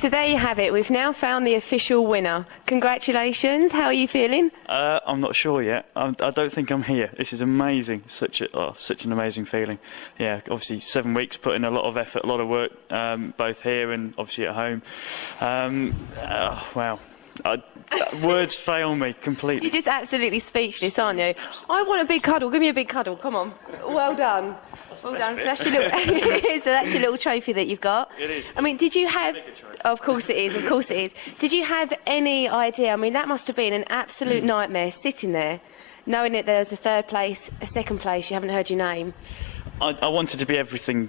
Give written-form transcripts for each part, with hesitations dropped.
So there you have it. We've now found the official winner. Congratulations. How are you feeling? I'm not sure yet. I don't think I'm here. This is amazing. Such an amazing feeling. Yeah, obviously 7 weeks, put in a lot of effort, a lot of work, both here and obviously at home. Wow. Words fail me completely. You're just absolutely speechless, aren't you? I want a big cuddle. Give me a big cuddle. Come on. Well done. Well done. So that's your little trophy that you've got. It is. I mean, did you have... Of course it is. Of course it is. Did you have any idea? I mean, that must have been an absolute nightmare sitting there, knowing that there was a third place, a second place. You haven't heard your name. I wanted to be everything,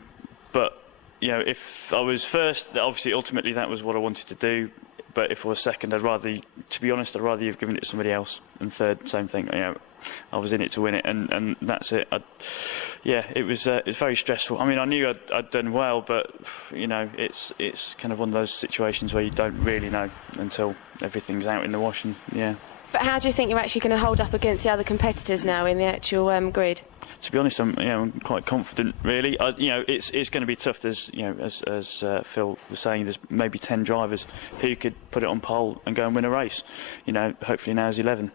but if I was first, obviously ultimately that was what I wanted to do. But if I was second, to be honest, I'd rather you've given it to somebody else. And third, same thing. I was in it to win it, and that's it. It was very stressful. I mean, I knew I'd done well, but it's kind of one of those situations where you don't really know until everything's out in the wash. And But how do you think you're actually going to hold up against the other competitors now in the actual grid? To be honest, I'm quite confident. Really, it's going to be tough. There's, as Phil was saying, there's maybe 10 drivers who could put it on pole and go and win a race. Hopefully now is 11.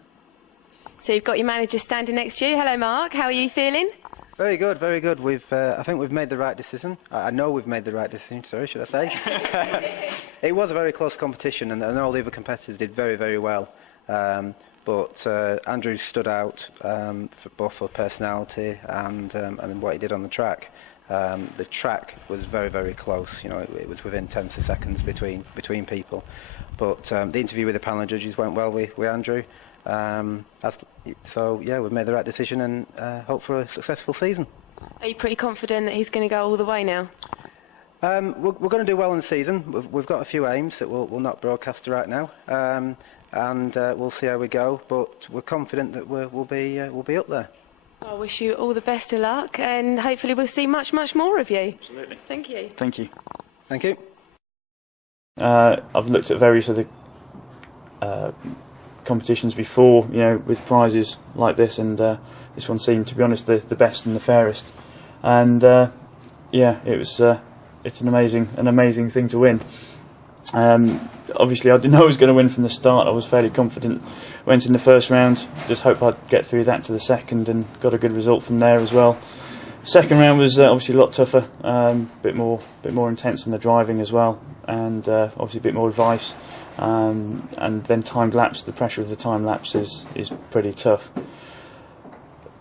So you've got your manager standing next to you. Hello, Mark. How are you feeling? Very good, very good. I think we've made the right decision. I know we've made the right decision. Sorry, should I say? It was a very close competition, and all the other competitors did very, very well. But Andrew stood out both for personality and what he did on the track. The track was very, very close. It was within tenths of seconds between people. But the interview with the panel of judges went well with Andrew. So we've made the right decision and hope for a successful season. Are you pretty confident that he's going to go all the way now? We're going to do well in the season. We've got a few aims that we'll not broadcast right now. And we'll see how we go, but we're confident that we'll be up there. I wish you all the best of luck, and hopefully we'll see much, much more of you. Absolutely. Thank you. Thank you. Thank you. I've looked at various other competitions before, with prizes like this, and this one seemed, to be honest, the best and the fairest. And it's an amazing thing to win. Obviously, I didn't know I was going to win from the start. I was fairly confident. Went in the first round, just hoped I'd get through that to the second, and got a good result from there as well. Second round was obviously a lot tougher, bit more intense in the driving as well, and obviously a bit more advice. And then timed laps. The pressure of the time lapse is pretty tough.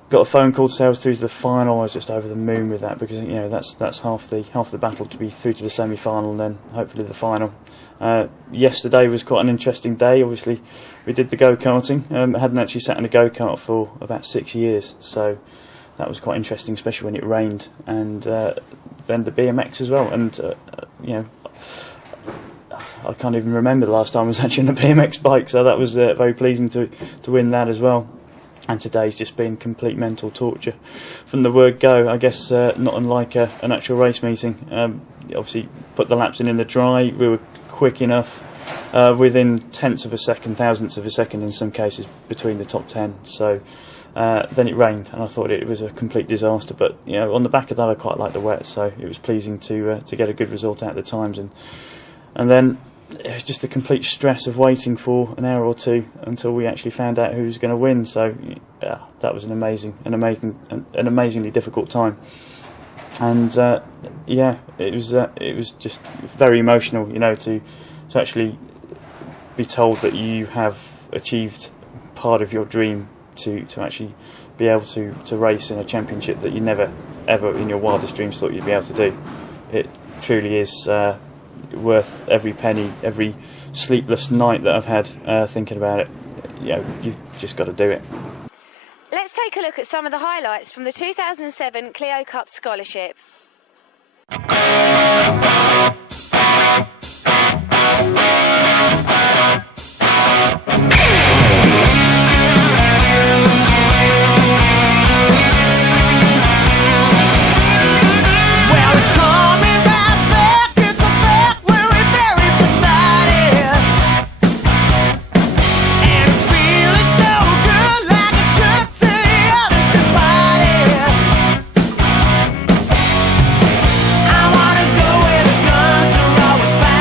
Got a phone call to say I was through to the final. I was just over the moon with that, because that's half the battle, to be through to the semi-final and then hopefully the final. Yesterday was quite an interesting day. Obviously, we did the go-karting. I hadn't actually sat in a go-kart for about 6 years, so that was quite interesting, especially when it rained. And then the BMX as well. And I can't even remember the last time I was actually on a BMX bike, so that was very pleasing to win that as well. And today's just been complete mental torture from the word go. I guess not unlike an actual race meeting. Obviously, put the laps in the dry. We were quick enough, within tenths of a second, thousandths of a second in some cases, between the top 10. So then it rained, and I thought it was a complete disaster. But on the back of that, I quite liked the wet, so it was pleasing to get a good result out of the times. And then it was just the complete stress of waiting for an hour or two until we actually found out who was going to win. So that was an amazingly difficult time. And it was just very emotional, to actually be told that you have achieved part of your dream, to actually be able to race in a championship that you never ever in your wildest dreams thought you'd be able to do. It truly is worth every penny, every sleepless night that I've had thinking about it. You've just got to do it. Let's take a look at some of the highlights from the 2007 Clio Cup Scholarship. I wanna go where the guns are always firing.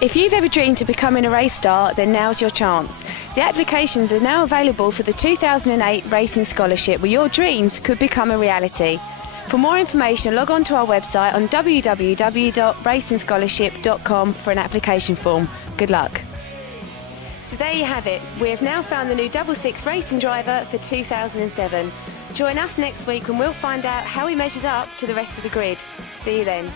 If you've ever dreamed of becoming a race star, then now's your chance. The applications are now available for the 2008 Racing Scholarship, where your dreams could become a reality. For more information, log on to our website on www.racingscholarship.com for an application form. Good luck. So there you have it. We have now found the new 66 racing driver for 2007. Join us next week when we'll find out how he measures up to the rest of the grid. See you then.